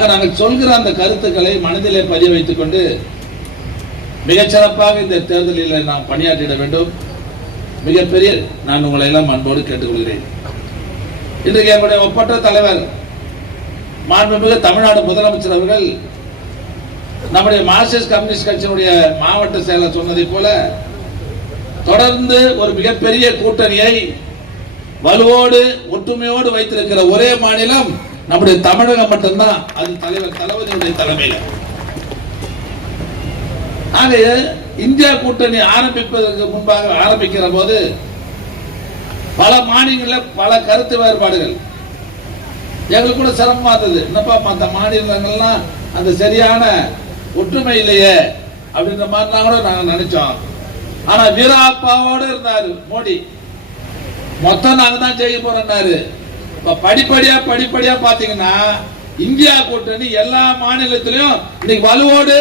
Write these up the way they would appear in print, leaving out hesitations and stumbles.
நாங்கள் சொல்கிற அந்த கருத்துக்களை மனதிலே பதிய வைத்துக் கொண்டு மிகச்சிறப்பாக இந்த தேர்தலில் நாம் பணியாற்றிட வேண்டும். மிகப்பெரிய நான் உங்களை எல்லாம் அன்போடு கேட்டுக்கொள்கிறேன். இன்றைக்கு என்னுடைய ஒப்பற்ற தலைவர் மாண்புமிகு தமிழ்நாடு முதலமைச்சர் அவர்கள் நம்முடைய மார்க்சிஸ்ட் கம்யூனிஸ்ட் கட்சியினுடைய மாவட்ட செயலர் சொன்னதை போல தொடர்ந்து ஒரு மிகப்பெரிய கூட்டணியை வலுவோடு ஒற்றுமையோடு வைத்திருக்கிற ஒரே மாநிலம் நம்முடைய தமிழகம் மட்டும்தான். அது தலைவர் தளபதியுடைய தலைமையில். ஆக இந்தியா கூட்டணி ஆரம்பிப்பதற்கு முன்பாக ஆரம்பிக்கிற போது பல மாநிலங்களில் பல கருத்து வேறுபாடுகள் எங்களுக்கு கூட சிரமமா இருந்தது. என்னப்பா மற்ற மாநிலங்கள்லாம் அந்த சரியான ஒற்றுமை இல்லையே அப்படின்ற மாதிரி கூட நாங்க நினைச்சோம். ஆனா வீராப்பாவோடு இருந்தாரு மோடி. மொத்தம் நாங்க தான் ஜெயிக்க போறோம்னாரு. படிப்படியா பாத்தீங்கன்னா இந்தியா கூட்டணி எல்லா மாநிலத்திலும் இன்னைக்கு வலுவோடு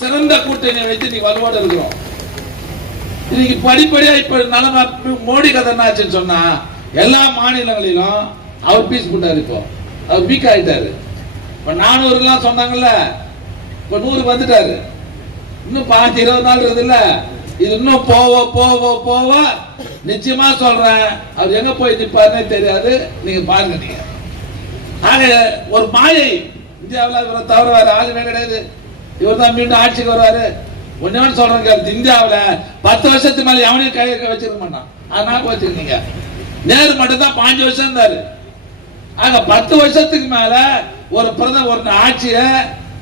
சிறந்த கூட்டணியை வைத்து இன்னைக்கு வலுவோடு இருக்கிறோம். இன்னைக்கு படிப்படியா இப்ப நிலைமை மோடி கதை என்னாச்சுன்னு சொன்னா எல்லா மாநிலங்களிலும் அவர் பீஸ் போட்டாரு. இப்போ அவர் வீக் ஆயிட்டாரு. இப்ப 400 சொன்னாங்கல்ல, இப்ப 100 வந்துட்டாரு. இன்னும் 5-20 நாள் இருக்குது இல்ல, இது இன்னும் போவ நிச்சயமா சொல்றேன் அவர் எங்க போய் நிப்பாருன்னே தெரியாது. நீங்க பாருங்க. நீங்க ஆக ஒரு மாயை இந்தியாவில் இவரை தவிர வேற ஆளுமே கிடையாது. இவர் தான் மீண்டும் ஆட்சிக்கு வருவாரு. ஒன்னு சொல்றேன், இந்தியாவில் 10 வருஷத்துக்கு மேல எவனையும் கை வச்சிருக்க மாட்டான். அதனால வச்சிருக்கீங்க. நேரு மட்டும் தான் 5 வருஷம் இருந்தாரு. ஆக 10 வருஷத்துக்கு மேல ஒரு பிரதமர் ஒரு ஆட்சிய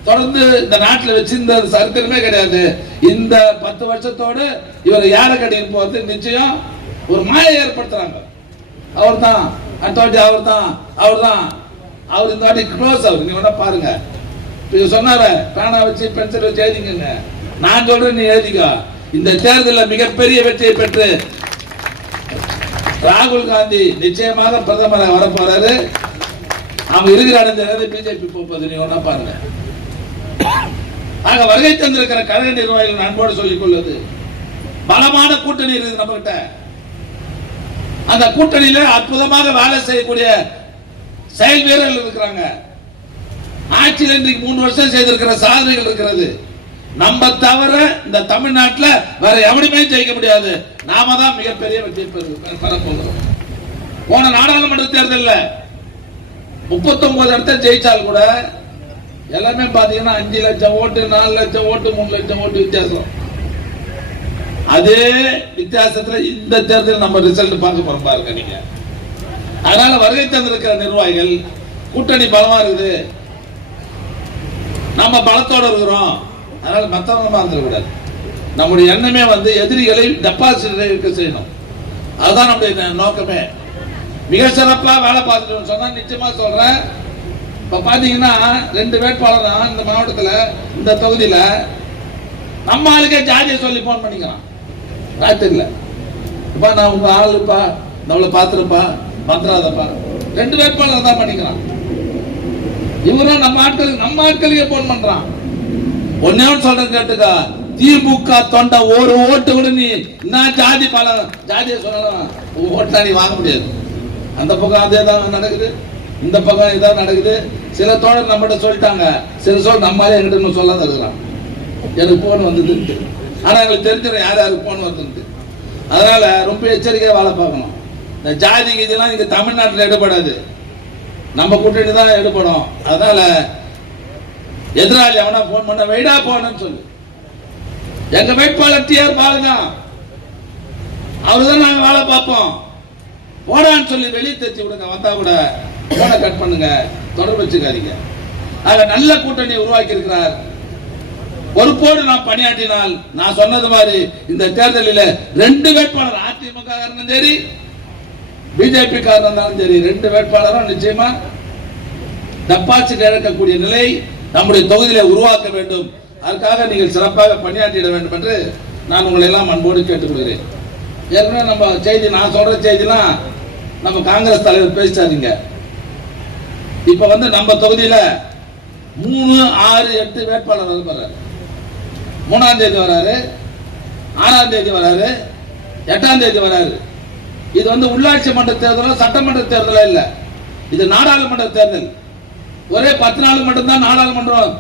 தொடர்ந்து இந்த நாட்டில் வச்சிருந்த சரித்திரமே கிடையாது. இந்த 10 வருஷத்தோடு இவர் யாரை கட்டின்னு போறது நிச்சயம் ஒரு மாயை ஏற்படுத்துறாங்க. அவர் தான் அவர் இந்த வாட்டி க்ளோஸ். அவர் நீ வேணா பாருங்க. சொன்னார பேனா வச்சு பென்சில் வச்சு எழுதிங்க. நான் சொல்றேன், நீ எழுதிக்கோ. இந்த தேர்தலில் மிகப்பெரிய வெற்றியை பெற்று ராகுல் காந்தி நிச்சயமாக பிரதமராக வர போறாரு. அவங்க இருக்கிற பிஜேபி போகுது. நீ ஒன்னா பாருங்க. ஆக வருகை தந்திருக்கிற கழக நிர்வாகிகள் அன்போடு சொல்லிக் கொள்வது, பலமான கூட்டணி இருக்குது நம்ம கிட்ட. அந்த கூட்டணியில அற்புதமாக வேலை செய்யக்கூடிய செயல் வீரர்கள் இருக்கிறாங்க. ஆட்சியில் இன்றைக்கு 3 வருஷம் செய்திருக்கிற சாதனைகள் இருக்கிறது. நம்ம தவிர இந்த தமிழ்நாட்டில் வேற எவனுமே ஜெயிக்க முடியாது. நாம தான் மிகப்பெரிய வெற்றி பெற போகிறோம். போன நாடாளுமன்ற தேர்தலில் 39 இடத்தை ஜெயிச்சால் கூட எல்லாமே பாத்தீங்கன்னா 5 லட்சம் ஓட்டு, 4 லட்சம் ஓட்டு, 3 லட்சம் ஓட்டு வித்தியாசம். அதே வித்தியாசத்துல இந்த தேர்தல் நம்ம ரிசல்ட் பார்க்க போறோம் பாருங்க நீங்க. அதனால வருகை தந்திருக்கிற நிர்வாகிகள் கூட்டணி பலமா இருக்குது, நம்ம பலத்தோட இருக்கிறோம். அதனால மத்தவங்க மறந்துடக்கூடாது. நம்முடைய எண்ணமே எதிரிகளை டெபாசிட் இருக்க செய்யணும். அதுதான் நம்முடைய நோக்கமே. மிக சிறப்பா வேலை பார்த்துட்டு சொன்னா நிச்சயமா சொல்றேன். இப்ப பாத்தீங்கன்னா 2 வேட்பாளர் தான் இந்த மாவட்டத்துல, இந்த தொகுதியில. நம்ம ஆளுக்கே ஜாதியை சொல்லி போன் பண்ணிக்கிறான் ராத்திரில. இப்ப நான் உங்க ஆளுப்பா, நம்மள பாத்துருப்பா, பத்திராதப்பா. 2 வேட்பாளர் தான் பண்ணிக்கிறான். இவரும் நம்ம ஆட்களுக்கே போன் பண்றான். ஒன்னே சொல்றேன் கேட்டுக்கா, திமுக தொண்டை ஒரு ஓட்டு கூட நீ நான் ஜாதி பல ஜாதியை சொல்லலாம், ஓட்டா நீ வாங்க முடியாது. அந்த பக்கம் அதே தான் நடக்குது, இந்த பக்கம் இதான் நடக்குது. சில தோழர் நம்மகிட்ட சொல்லிட்டாங்க, சில நம்மளே என்கிட்ட சொல்ல தருகிறான். எனக்கு போன் வந்தது. ஆனா எங்களுக்கு தெரிஞ்சிடும் யார் யாருக்கு போன் வருதுன்ட்டு. அதனால ரொம்ப எச்சரிக்கையா வேலை பார்க்கணும். இந்த ஜாதி இதெல்லாம் இங்க தமிழ்நாட்டில் எடுபடாது, நம்ம கூட்டணி தான் எடுபடும். அதனால எதிராளி அவனா போன் பண்ண வைடா போன்னு சொல்லு. எங்க வேட்பாளர் டிஆர் பாலுங்க, அவருதான் நாங்க வேலை பார்ப்போம். போடான்னு சொல்லி வெளியே தச்சு விடுங்க. வந்தா கூட போனை கட் பண்ணுங்க, தொடர்பு வச்சுக்காதீங்க. ஆக நல்ல கூட்டணி உருவாக்கி இருக்கிறார். பொறுப்போடு நாம் பணியாற்றினால் நான் சொன்னது மாதிரி இந்த தேர்தலில் 2 வேட்பாளர், அதிமுக காரணம் சரி, பிஜேபி காரணம் சரி, 2 வேட்பாளரும் நிச்சயமா டெபாசிட் இழக்கக்கூடிய நிலை நம்முடைய தொகுதியில உருவாக்க வேண்டும். அதற்காக நீங்கள் சிறப்பாக பணியாற்றிட வேண்டும் என்று நான் உங்களை எல்லாம் அன்போடு கேட்டுக்கொள்கிறேன். ஏற்கனவே நம்ம செய்தி, நான் சொல்ற செய்திலாம் நம்ம காங்கிரஸ் தலைவர் பேசிட்டாருங்க. இப்ப நம்ம தொகுதியில 3, 6, 8 வேட்பாளர் வராரு. 3ஆம் தேதி வராரு, 6ஆம் தேதி வராரு, 8ஆம் தேதி வராரு. இது உள்ளாட்சி மன்ற தேர்தலோ சட்டமன்ற தேர்தலோ இல்ல, இது நாடாளுமன்ற தேர்தல். ஒரே 10 நாள் மட்டும்தான் நாடாளுமன்றம்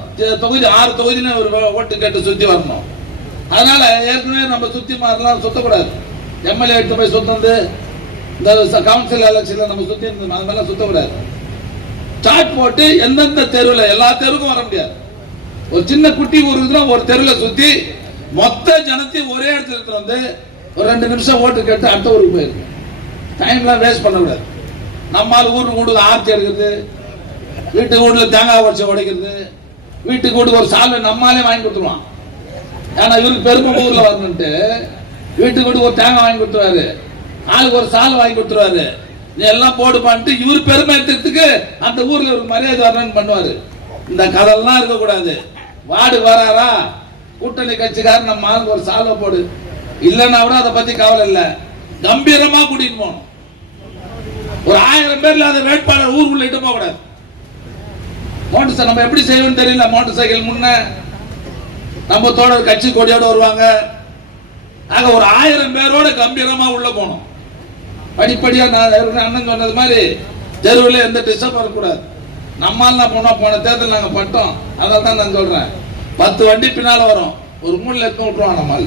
தொகுதி 6 தொகுதின்னு ஒரு ஓட்டு கேட்டு சுத்தி வரணும். அதனால ஏற்கனவே நம்ம சுத்தி மாறலாம் சுத்தக்கூடாது. எம்எல்ஏ எடுத்து போய் சுத்தந்து இந்த கவுன்சில் எலெக்ஷன்ல நம்ம சுத்தி இருந்தோம், அது மாதிரிலாம் சுத்தக்கூடாது. சாட் போட்டு எந்தெந்த தெருவில் எல்லா தெருவுக்கும் வர முடியாது. ஒரு சின்ன குட்டி ஊருக்கு ஒரு தெருவில் சுத்தி மொத்த ஜனத்தையும் ஒரே இடத்துல எடுத்து வந்து ஒரு 2 நிமிஷம் ஓட்டு கேட்டு அடுத்த ஊருக்கு போயிருக்கு. டைம்லாம் வேஸ்ட் பண்ணக்கூடாது. நம்மால் ஊருக்கு வீட்டுக்கு ஆர்த்தி எடுக்கிறது, வீட்டுக்கு வீட்டுல தேங்காய் உடச்சி உடைக்கிறது, வீட்டுக்கு வீட்டுக்கு ஒரு சால்வை நம்மாலே வாங்கி கொடுத்துருவான். ஏன்னா இவருக்கு பெருமை ஊர்ல வரணும்ட்டு வீட்டுக்கு வீட்டுக்கு ஒரு தேங்காய் வாங்கி கொடுத்துருவாரு, ஆளுக்கு ஒரு சால் வாங்கி கொடுத்துருவாரு. நீ எல்லாம் போடு பண்ணிட்டு இவர் பெருமை எடுத்துறதுக்கு அந்த ஊர்ல ஒரு மரியாதை வரணும்னு பண்ணுவாரு. இந்த கதெல்லாம் இருக்கக்கூடாது. வார்டு வராரா கூட்டணி கட்சிக்காரன் நம்ம ஆளுக்கு ஒரு சாலை போடு, இல்லைன்னா கூட அதை பத்தி கவலை இல்லை, கம்பீரமா கூட்டிட்டு போகணும். ஒரு 1000 பேர்ல அந்த வேட்பாளர் ஊருக்குள்ள இட்டு போக கூடாது. மோட்டர் சைக்கிள் நம்ம எப்படி செய்வோம் தெரியல. மோட்டர் சைக்கிள் முன்ன நம்ம தோழர் கட்சி கொடியோட வருவாங்க. ஆக ஒரு 1000 பேரோட கம்பீரமா உள்ள போனோம். படிப்படியா நான் அண்ணன் சொன்னது மாதிரி தெருவில் எந்த டிஸ்டர்ப் வரக்கூடாது. நம்மால போன தேர்தல் நாங்க பட்டோம். அதான் நான் சொல்றேன், 10 வண்டி பின்னால வரும், ஒரு 3 எடுத்து விட்டுருவான். நம்மால்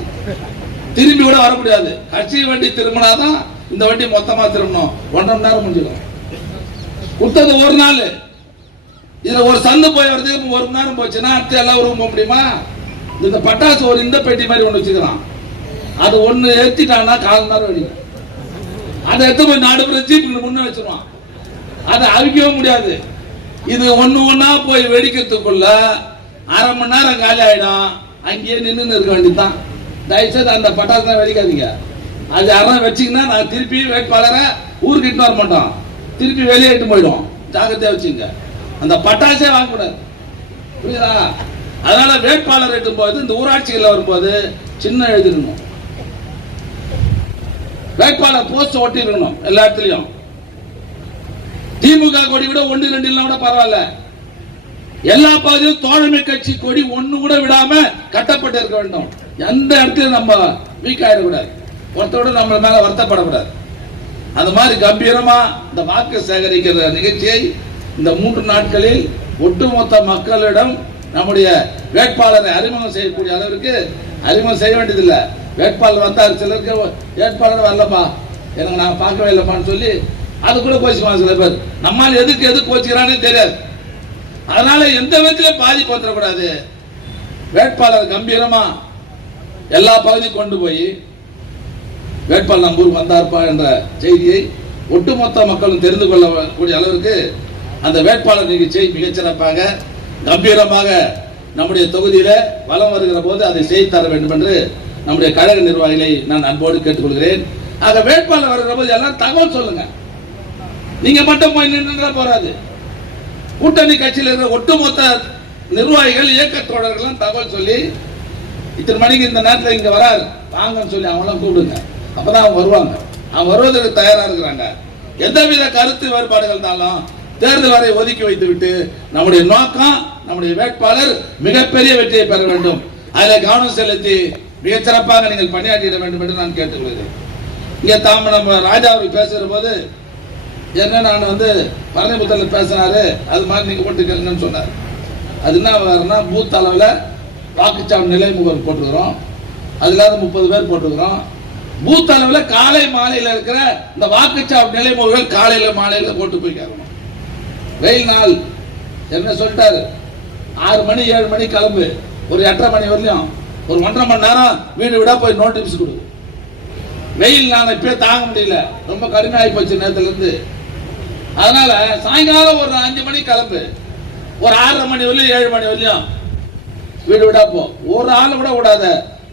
திரும்பி கூட வர முடியாது. கட்சி வண்டி திரும்பினாதான் இந்த வண்டி மொத்தமா திரும்பணும். 1.5 மணி நேரம் முடிஞ்சிடும். கொடுத்தது ஒரு நாள். இதுல ஒரு சந்து போய் வரதுக்கு 1 மணி நேரம் போச்சுன்னா அடுத்து எல்லா ஊருக்கும் போக முடியுமா? இந்த பட்டாசு ஒரு இந்த பெட்டி மாதிரி ஒண்ணு வச்சுக்கிறான். அது ஒண்ணு ஏத்திட்டான்னா 1/4 மணி நேரம் வெடிக்கும். அதை எடுத்து போய் நடுப்புற ஜீப்புக்கு முன்ன வச்சிருவான். அதை அவிக்கவே முடியாது. இது ஒண்ணா போய் வெடிக்கிறதுக்குள்ள 1/2 மணி நேரம் காலி ஆயிடும். அங்கேயே நின்று இருக்க வேண்டியதுதான். தயவுசெய்து அந்த பட்டாசு வெடிக்காதீங்க. அது யாரும் வச்சீங்கன்னா நான் திருப்பி வேட்பாளரை ஊருக்கு இட்டு வர மாட்டோம், திருப்பி வெளியே இட்டு போயிடும். ஜாக்கிரதையா வச்சுங்க. அந்த பட்டாசே வாங்கக்கூடாது, புரியுதா? அதனால வேட்பாளர் எட்டும் போது இந்த ஊராட்சிகள் வரும்போது சின்ன எழுதிடணும். வேட்பாளர் போஸ்ட் ஒட்டி இருக்கணும் எல்லா இடத்துலயும். திமுக கொடி கூட 1, 2 இல்ல கூட பரவாயில்ல. எல்லா பகுதியும் தோழமை கட்சி கொடி ஒண்ணு கூட விடாம கட்டப்பட்டு இருக்க வேண்டும். எந்த இடத்துலயும் நம்ம வீக் ஆயிடக்கூடாது, ஒருத்தரோட நம்ம மேல வருத்தப்படக்கூடாது. அந்த மாதிரி கம்பீரமா இந்த வாக்கு சேகரிக்கிற நிகழ்ச்சியை இந்த 3 நாட்களில் ஒட்டுமொத்த மக்களிடம் நம்முடைய வேட்பாளரை அறிமுகம் செய்யக்கூடிய அளவிற்கு அறிமுகம் செய்ய வேண்டியதில்லை. வேட்பாளர் வந்தார், சிலருக்கு வேட்பாளர் வரலப்பா, எனக்கு நான் பார்க்கவே இல்லைப்பான்னு சொல்லி அது கூட கோச்சிக்குவாங்க சில பேர். நம்மால் எதுக்கு கோச்சிக்கிறானே தெரியாது. அதனால எந்த விதத்தில பாதிப்பு வந்துடக்கூடாது. வேட்பாளர் கம்பீரமா எல்லா பகுதியும் கொண்டு போய் வேட்பாளர் நம்பூர் வந்தார்ப்பா என்ற செய்தியை ஒட்டுமொத்த மக்களும் தெரிந்து கொள்ளக்கூடிய அளவிற்கு அந்த வேட்பாளர் நிகழ்ச்சியை மிகச்சிறப்பாக கம்பீரமாக நம்முடைய தொகுதியில வலம் வருகிற போது அதை செய்து தர வேண்டும் என்று நம்முடைய கழக நிர்வாகிகளை நான் அன்போடு கேட்டுக்கொள்கிறேன். ஆக வேட்பாளர் வருகிற போது எல்லாம் தகவல் சொல்லுங்க. நீங்க மட்டும் போய் நின்று போறாது. கூட்டணி கட்சியில் இருக்கிற ஒட்டுமொத்த நிர்வாகிகள் இயக்க தோழர்கள் தகவல் சொல்லி இத்தனை மணிக்கு இந்த நேரத்தில் இங்க வராரு வாங்கன்னு சொல்லி அவங்களாம் கூப்பிடுங்க. அப்பதான் அவங்க வருவாங்க. அவங்க வருவதற்கு தயாரா இருக்கிறாங்க. எந்தவித கருத்து வேறுபாடுகள் இருந்தாலும் தேர்தல் வரை ஒதுக்கி வைத்து விட்டு நம்முடைய நோக்கம் நம்முடைய வேட்பாளர் மிகப்பெரிய வெற்றியை பெற வேண்டும். அதில் கவனம் செலுத்தி மிகச்சிறப்பாக நீங்கள் பணியாற்றிட வேண்டும் என்று நான் கேட்டுக்கொள்கிறேன். இங்க நம்ம ராஜா அவர் பேசுற போது என்ன நான் பழனிபுத்தூர்ல பேசினாரு, அது மாதிரி நீங்க போட்டுக்கணும்னு சொன்னார். அது என்ன பூத் அளவில் வாக்குச்சாவடி நிலை முகவர் போட்டுக்கிறோம். அதுல 30 பேர் போட்டுக்கிறோம். பூத் அளவில் காலை மாலையில் இருக்கிற இந்த வாக்குச்சாவடி நிலை முகவர்கள் காலையில மாலையில போட்டு போய் கேட்கணும். வெயில் நாள் என்ன சொல்லிட்டாரு, 6 மணி 7 மணி கிளம்பு, ஒரு 8:30 மணி வரலையும் ஒரு 1.5 மணி நேரம் வீடு விடா போய் நோட்டீஸ் கொடு. வெயில் நான் இப்பயே தாங்க முடியல, ரொம்ப கடுமையாகி போச்சு நேரத்துல இருந்து. அதனால சாயங்காலம் ஒரு 5 மணி கிளம்பு, ஒரு 6:30 மணி வரலையும் 7 மணி வரலையும் வீடு விடா போ. ஒரு ஆளை விட விடாத,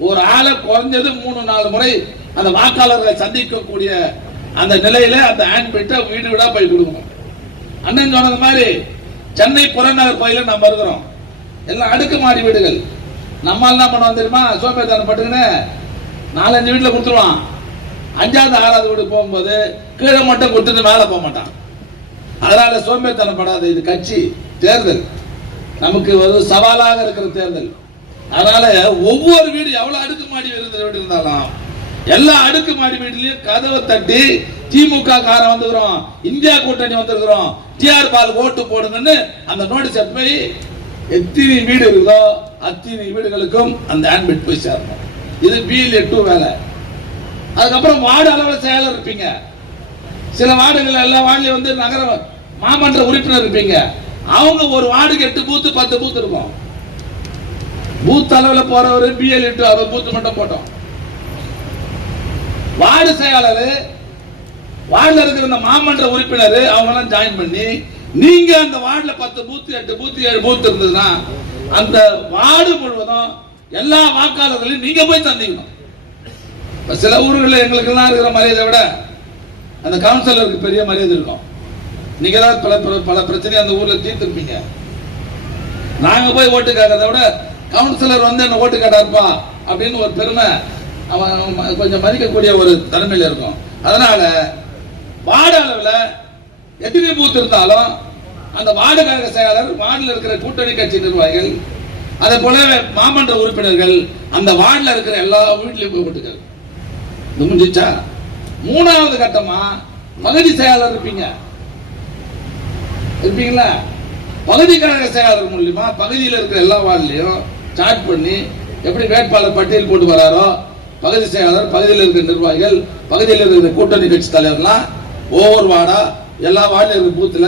ஒரு ஆளை குறைஞ்சது 3-4 முறை அந்த வாக்காளர்களை சந்திக்கக்கூடிய அந்த நிலையில அந்த ஹேண்ட் பிட்ட வீடு விடா போய் கொடுக்கணும். அண்ணன் சொன்னது மாதிரி சென்னை புறநகர் பகுதியில் நம்ம இருக்கிறோம், எல்லாம் அடுக்குமாடி வீடுகள். நம்ம என்ன பண்ணுவோம் தெரியுமா, சோம்பேறித்தனம் பட்டுக்குன்னு 4-5 வீட்டில் கொடுத்துருவான். 5வது 6வது வீடு போகும்போது கீழே மட்டும் கொடுத்துட்டு மேலே போக மாட்டான். அதனால சோம்பேறித்தனம் படாது. இது கட்சி தேர்தல், நமக்கு ஒரு சவாலாக இருக்கிற தேர்தல். அதனால ஒவ்வொரு வீடு எவ்வளவு அடுக்குமாடி வீடு இருந்தாலும் எல்லா அடுக்குமாடி வீட்லயும் கதவை தட்டி திமுக காரன் வந்துக்கிறோம், இந்தியா கூட்டணி வந்திருக்கிறோம், டிஆர் பால் ஓட்டு போடுங்கன்னு அந்த நோட்டீஸ் போய் எத்தனை வீடு இருக்குதோ அத்தனை வீடுகளுக்கும் அந்த ஹேண்ட்பிட் போய் சேரணும். இது BLA-2 வேலை. அதுக்கப்புறம் வார்டு அளவில் செயலர் இருப்பீங்க. சில வார்டுகள் எல்லா வார்டுலயும் வந்து நகர மாமன்ற உறுப்பினர் இருப்பீங்க. அவங்க ஒரு வார்டுக்கு 8 பூத்து 10 பூத்து இருக்கும். பூத் அளவில் போறவரு BLA-2 அவர் பூத்து மட்டும் போட்டோம். வார்டு செயலாளர், வார்டுல இருக்கிற இந்த மாமன்ற உறுப்பினர் அவங்க எல்லாம் ஜாயின் பண்ணி நீங்க அந்த வார்டுல 10 பூத்து 8 பூத்து 7 பூத்து இருந்ததுன்னா அந்த வார்டு முழுவதும் எல்லா வாக்காளர்களையும் நீங்க போய் சந்திக்கணும். சில ஊர்களில் எங்களுக்கு எல்லாம் இருக்கிற மரியாதை விட அந்த கவுன்சிலருக்கு பெரிய மரியாதை இருக்கும். நீங்க தான் பல பிரச்சனை அந்த ஊர்ல தீர்த்திருப்பீங்க. நாங்க போய் ஓட்டு கேட்கறத விட கவுன்சிலர் வந்து என்ன ஓட்டு கேட்டாருப்பா அப்படின்னு ஒரு பெருமை அவன் கொஞ்சம் மதிக்கக்கூடிய ஒரு தன்மையில இருக்கும். அதனால வார்டு அளவில் எத்தனை பூத்து இருந்தாலும் அந்த வார்டு கழக செயலாளர், வார்டில் இருக்கிற கூட்டணி கட்சி நிர்வாகிகள், அதே போல மாமன்ற உறுப்பினர்கள் அந்த வார்டில் இருக்கிற எல்லா வீட்லயும் போய் ஓட்டுகள் முடிஞ்சிச்சா. மூணாவது கட்டமா பகுதி செயலாளர் இருப்பீங்களா? பகுதி கழக செயலாளர் மூலியமா பகுதியில் இருக்கிற எல்லா வார்டுலையும் சார்ட் பண்ணி எப்படி வேட்பாளர் பட்டியல் போட்டு வராரோ பகுதி செயலாளர், பகுதியில் இருக்கிற நிர்வாகிகள், பகுதியில் இருக்கிற கூட்டணி கட்சி தலைவர்லாம் ஒவ்வொரு வார்டா எல்லா வார்டில் இருக்கிற பூத்துல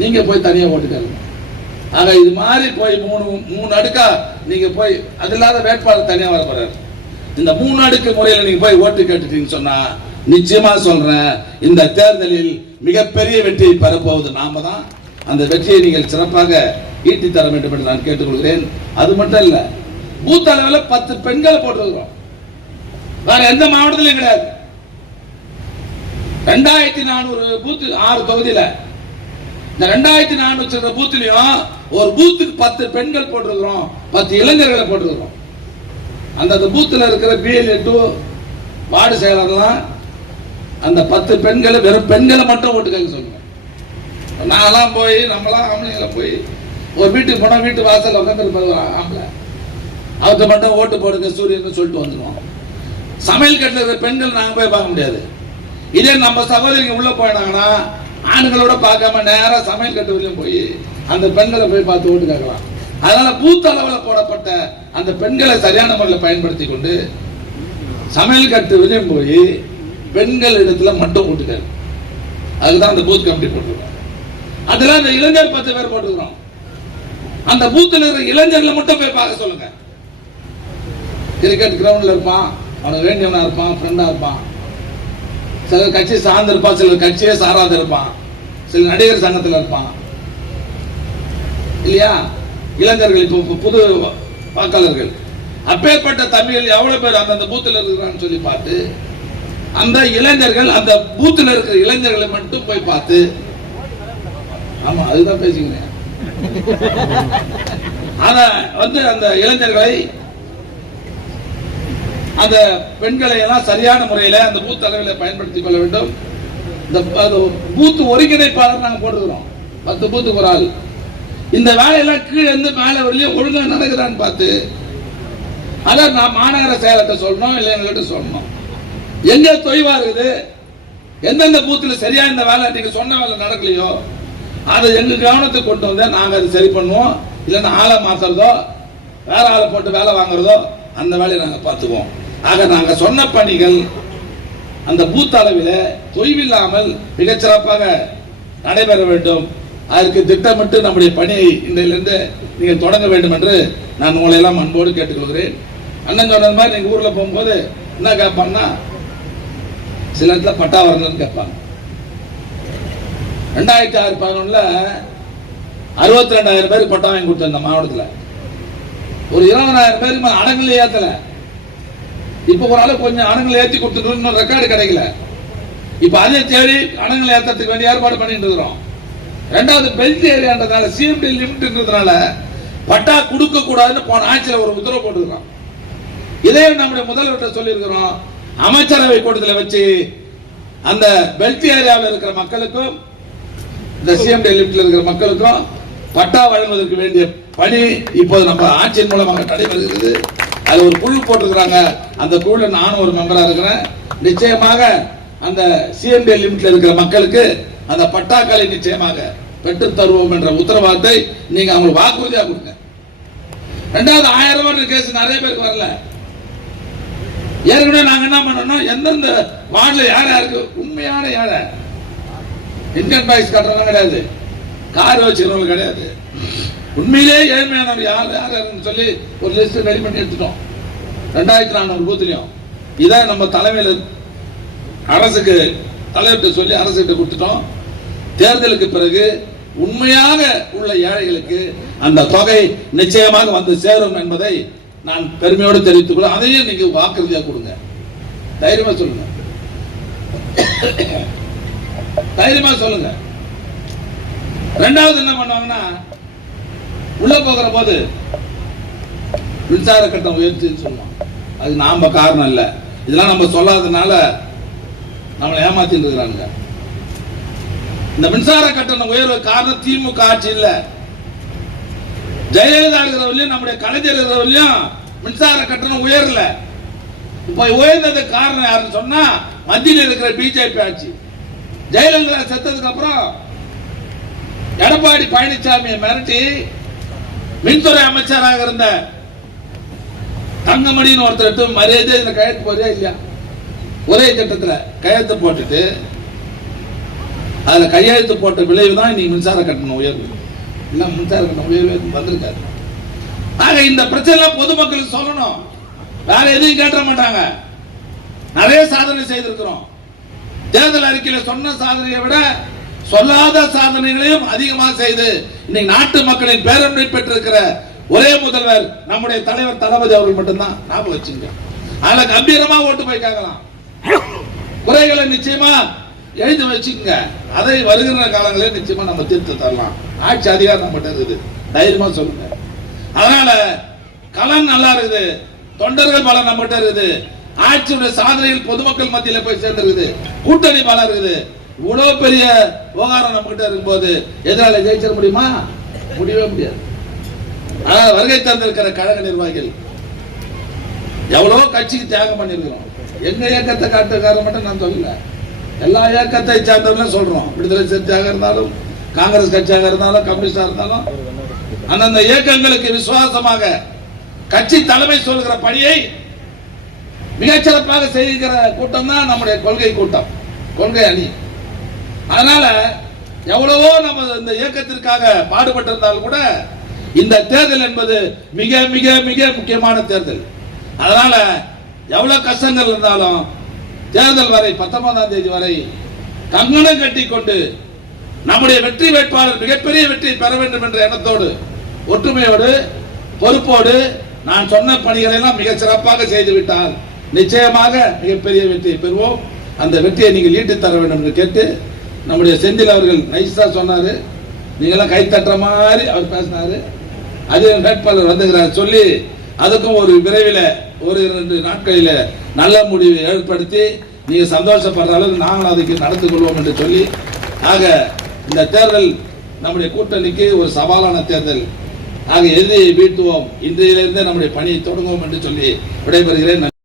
நீங்க போய் தனியா ஓட்டுக்காருங்க. ஆக இது மாதிரி போய் மூணு அடுக்கா நீங்க போய் அது இல்லாத வேட்பாளர் தனியா வர போறாரு. இந்த 3 அடுக்கு முறையில் நீங்க போய் ஓட்டு கேட்டுட்டீங்கன்னு சொன்னா நிச்சயமா சொல்றேன், இந்த தேர்தலில் மிகப்பெரிய வெற்றியை பெறப்போவது நாம தான். அந்த வெற்றியை நீங்கள் சிறப்பாக ஈட்டி தர வேண்டும் என்று நான் கேட்டுக்கொள்கிறேன். அது மட்டும் இல்ல, பூத் அளவில் 10 பெண்களை போட்டிருக்கிறோம். வேற எந்த மாவட்டத்திலும் கிடையாது. 2400 பூத் 6 தொகுதியில இந்த 2400 பூத்திலையும் ஒரு பூத்துக்கு 10 பெண்கள் போட்டிருக்கிறோம், 10 இளைஞர்களை போட்டிருக்கிறோம். அந்த பூத்துல இருக்கிற BLA-2 வார்டு செயலாளர்லாம் அந்த 10 பெண்களை வெறும் பெண்களை மட்டும் ஓட்டு கேட்க சொல்லுங்க. நான்லாம் போய் நம்மளாம் ஆம்பளைங்களை போய் ஒரு வீட்டுக்கு போனா வீட்டு வாசல் உட்காந்துருப்பாரு ஆம்பளை, அவர்கிட்ட மட்டும் ஓட்டு போடுங்க சூரியன் சொல்லிட்டு வந்துடுவோம். சமையல் கட்டில் இருக்கிற பெண்கள் நாங்க போய் பார்க்க முடியாது. இதே நம்ம சகோதரிங்க உள்ள போயினாங்கன்னா ஆண்களோட பார்க்காம நேரம் சமையல் கட்டு வரையும் போய் அந்த பெண்களை போய் பார்த்து ஓட்டு கேட்கலாம். அதனால பூத் அளவில் போடப்பட்ட அந்த பெண்களை சரியான முறையில் பயன்படுத்தி கொண்டு சமையல் கட்டு வரையும் போய் பெண்கள் இடத்துல மட்டும் ஓட்டு கேட்க, அதுதான் அந்த பூத் கமிட்டி போட்டுருக்கோம். அதுல அந்த இளைஞர் 10 பேர் போட்டுக்கிறோம். அந்த பூத்துல இருக்கிற இளைஞர்களை மட்டும் போய் பார்க்க சொல்லுங்க. கிரிக்கெட் கிரவுண்ட்ல இருப்பான், அவனுக்கு வேண்டியவனா இருப்பான், ஃப்ரெண்டா இருப்பான், சிலர் கட்சி சார்ந்து இருப்பான், சிலர் கட்சியே சாராத இருப்பான், சில நடிகர் சங்கத்தில் இருப்பான் இல்லையா. இளைஞர்கள் இப்போ புது வாக்காளர்கள் அப்பேற்பட்ட தமிழில் எவ்வளவு பேர் அந்த பூத்தில் இருக்கிறான்னு சொல்லி பார்த்து அந்த இளைஞர்கள் அந்த பூத்தில் இருக்கிற இளைஞர்களை மட்டும் போய் பார்த்து, ஆமா அதுதான் பேசிக்கிறேன். ஆனா வந்து அந்த இளைஞர்களை அந்த பெண்களை எல்லாம் சரியான முறையில் அந்த பூத் அளவில் பயன்படுத்திக் கொள்ள வேண்டும். இந்த பூத் ஒருங்கிணைப்பாளர் நாங்கள் போட்டுக்கிறோம், 10 பூத்துக்கு ஒரு ஆள். இந்த வேலையெல்லாம் கீழே இருந்து மேலே வரலையும் ஒழுங்கா நடக்குதான்னு பார்த்து அதான் நான் மாநகர செயலத்தை சொல்லணும், இல்லை எங்ககிட்ட சொல்லணும். எங்க தொய்வா இருக்குது, எந்தெந்த பூத்துல சரியா இந்த வேலை நீங்க சொன்ன வேலை நடக்கலையோ அதை எங்க கவனத்துக்கு கொண்டு வந்தா நாங்க அதை சரி பண்ணுவோம். இல்லைன்னா ஆளை மாத்துறதோ வேற ஆளை போட்டு வேலை வாங்குறதோ அந்த வேலையை நாங்க பார்த்துக்குவோம். ஆக நாங்க சொன்ன பணிகள் அந்த பூத் அளவில் தொய்வில்லாமல் மிகச்சிறப்பாக நடைபெற வேண்டும். அதற்கு திட்டமிட்டு நம்முடைய பணியை இன்றையிலிருந்து நீங்கள் தொடங்க வேண்டும் என்று நான் உங்களை எல்லாம் அன்போடு கேட்டுக்கொள்கிறேன். அண்ணன் சொன்னது மாதிரி நீங்க ஊர்ல போகும்போது என்ன கேட்பாங்கன்னா சில இடத்துல பட்டா வரணும்னு கேட்பாங்க. 2006-11 62,000 பேருக்கு பட்டா வாங்கி கொடுத்த இந்த மாவட்டத்தில் ஒரு 20,000 பேருக்கு அடங்குல ஏத்தல. இப்ப ஒரு ஆளு கொஞ்சம் அடங்குல ஏற்றி கொடுத்துட்டு ரெக்கார்டு கிடைக்கல. இப்ப அதே தேடி அடங்குல ஏற்றத்துக்கு வேண்டிய ஏற்பாடு பண்ணிட்டு இருக்கிறோம். 2வது பெல்ட் ஏரியான்றதால சிஎம்டி லிமிட்ன்றதுனால பட்டா கொடுக்க கூடாதுன்னு போன ஆட்சியில் ஒரு உத்தரவு போட்டுருக்கோம். இதே நம்முடைய முதல்வர்கிட்ட சொல்லி இருக்கிறோம். அமைச்சரவை கூட்டத்தில் வச்சு அந்த பெல்ட் ஏரியாவில் இருக்கிற மக்களுக்கும் இந்த சிஎம்டி லிமிட்ல இருக்கிற மக்களுக்கும் பட்டா வழங்குவதற்கு வேண்டிய பணி இப்போது நம்ம ஆட்சியின் மூலமாக நடைபெறுகிறது. அது ஒரு குழு போட்டிருக்கிறாங்க. அந்த குழுல நானும் ஒரு மெம்பரா இருக்கிறேன். நிச்சயமாக அந்த சிஎம்டி லிமிட்ல இருக்கிற மக்களுக்கு அந்த பட்டாக்களை நிச்சயமாக பெற்று தருவோம் என்ற உத்தரவாதத்தை நீங்க அவங்களுக்கு வாக்குறுதியா கொடுங்க. ரெண்டாவது 1000 ரூபாய் கேஸ் நிறைய பேருக்கு வரல. ஏற்கனவே நாங்க என்ன பண்ணணும், எந்தெந்த வார்டுல யார் யாருக்கு உண்மையான யாரை இன்கம் டாக்ஸ் கட்டுறவங்க கிடையாது, கார் வச்சுக்கிறவங்க கிடையாது, உண்மையிலே ஏழ்மையானவர் யார் யாருன்னு சொல்லி ஒரு லிஸ்ட் ரெடி பண்ணி எடுத்துட்டோம். 2400 பூத்துலயும் இதான் நம்ம தலைமையில் அரசுக்கு தலைவர்கிட்ட சொல்லி அரசுகிட்ட கொடுத்துட்டோம். தேர்தலுக்கு பிறகு உண்மையாக உள்ள ஏழைகளுக்கு அந்த தொகை நிச்சயமாக வந்து சேரும் என்பதை நான் பெருமையோடு தெரிவித்துக் கொள்ள. அதையும் நீங்க வாக்குறுதியா கொடுங்க, தைரியமா சொல்லுங்க, தைரியமா சொல்லுங்க. ரெண்டாவது என்ன பண்ணுவாங்கன்னா, உள்ள போகிற போது மின்சார கட்டணம் உயர்த்தின்னு சொல்லுவாங்க. அது நாம காரணம் இல்ல, இதெல்லாம் நம்ம சொல்லாதனால நம்மளை ஏமாத்திட்டு இருக்கிறாங்க. இந்த மின்சார கட்டண உயர்வு காரணம் திமுக ஆட்சி இல்ல, ஜெயலலிதா இருக்கிறவரையும் நம்முடைய கலைஞர் இருக்கிறவரையும் மின்சார கட்டணம் உயரல. இப்ப உயர்ந்தது காரணம் யாருன்னு சொன்னா மத்தியில் இருக்கிற பிஜேபி ஆட்சி. ஜெயலலிதா செத்ததுக்கு அப்புறம் எடப்பாடி பழனிசாமியை மிரட்டி மின்துறை அமைச்சராக இருந்த தங்கமணின்னு ஒருத்தர் மரியாதை இதுல கையெழுத்து போறியா இல்லையா, ஒரே திட்டத்துல கையெழுத்து போட்டுட்டு அதுல கையெழுத்து போட்ட விளைவு தான் இன்னைக்கு மின்சார கட்டணம் உயர்வு. இல்ல மின்சார கட்டணம் உயர்வு வந்திருக்காரு. ஆக இந்த பிரச்சனை பொதுமக்களுக்கு சொல்லணும், வேற எதையும் கேட்ட மாட்டாங்க. நிறைய சாதனை செய்திருக்கிறோம். தேர்தல் அறிக்கையில சொன்ன சாதனையை விட சொல்லாத சாதனைகளையும் அதிகமாக செய்து இன்னைக்கு நாட்டு மக்களின் பேரன்பை பெற்றிருக்கிற ஒரே முதல்வர் நம்முடைய தலைவர் தளபதி அவர்கள் மட்டும்தான். ஞாபகம் வச்சுங்க. அதுல கம்பீரமா ஓட்டு போய் கேட்கலாம், குறைகளை நிச்சயமா எழுதி வச்சுக்கோங்க. அதை வருகிற காலங்களில் நிச்சயமா நம்ம தீர்த்து தரலாம். ஆட்சி அதிகாரம் நம்மகிட்ட இருக்குது, தைரியமா சொல்லுங்க. அதனால களம் நல்லா இருக்குது, தொண்டர்கள் பலம் நம்மகிட்ட இருக்குது, ஆட்சியுடைய சாதனைகள் பொதுமக்கள் மத்தியில் போய் சேர்ந்திருக்குது, கூட்டணி பலம் இருக்குது. இவ்வளவு பெரிய விவகாரம் நம்ம கிட்ட இருக்கும் போது எதிராளி ஜெயிச்சிட முடியுமா? முடியவே முடியாது. ஆனால் வருகை தந்திருக்கிற கழக நிர்வாகிகள் எவ்வளவு கட்சிக்கு தியாகம் பண்ணிருக்கிறோம். எங்க இயக்கத்தை காட்டுக்கார மட்டும் நான் சொல்லல, எல்லா இயக்கத்தை சார்ந்தவர்களும் சொல்றோம். விடுதலை சிறுத்தையாக இருந்தாலும், காங்கிரஸ் கட்சியாக இருந்தாலும், கம்யூனிஸ்டா இருந்தாலும், அந்தந்த இயக்கங்களுக்கு விசுவாசமாக கட்சி தலைமை சொல்கிற பணியை மிகச்சிறப்பாக செய்கிற கூட்டம் தான் நம்முடைய கொள்கை கூட்டம், கொள்கை அணி. அதனால எவ்வளவோ நம்ம இந்த இயக்கத்திற்காக பாடுபட்டிருந்தாலும் கூட இந்த தேர்தல் என்பது மிக மிக மிக முக்கியமான தேர்தல். அதனால எவ்வளவு கஷ்டங்கள் இருந்தாலும் தேர்தல் வரை 19ஆம் தேதி வரை கங்கணம் கட்டி கொண்டு நம்முடைய வெற்றி வேட்பாளர் மிகப்பெரிய வெற்றி பெற வேண்டும் என்ற எண்ணத்தோடு, ஒற்றுமையோடு, பொறுப்போடு நான் சொன்ன பணிகளை எல்லாம் மிக சிறப்பாக செய்துவிட்டால் நிச்சயமாக மிகப்பெரிய வெற்றியை பெறுவோம். அந்த வெற்றியை நீங்கள் ஈட்டி தர வேண்டும் என்று கேட்டு, நம்முடைய செந்தில் அவர்கள் நைஸா சொன்னாரு, நீங்களாம் கை தட்டுற மாதிரி அவர் பேசினாரு. அதே வேட்பாளர் வந்துகிறார் சொல்லி அதுக்கும் ஒரு விரைவில் ஒரு 2 நாட்களில் நல்ல முடிவை ஏற்படுத்தி நீங்க சந்தோஷப்படுற அளவுக்கு நாங்கள் அதுக்கு நடந்து கொள்வோம் என்று சொல்லி, ஆக இந்த தேர்தல் நம்முடைய கூட்டணிக்கு ஒரு சவாலான தேர்தல். ஆக எதிரியை வீழ்த்துவோம், இன்றையிலிருந்தே நம்முடைய பணியை தொடங்குவோம் என்று சொல்லி விடைபெறுகிறேன்.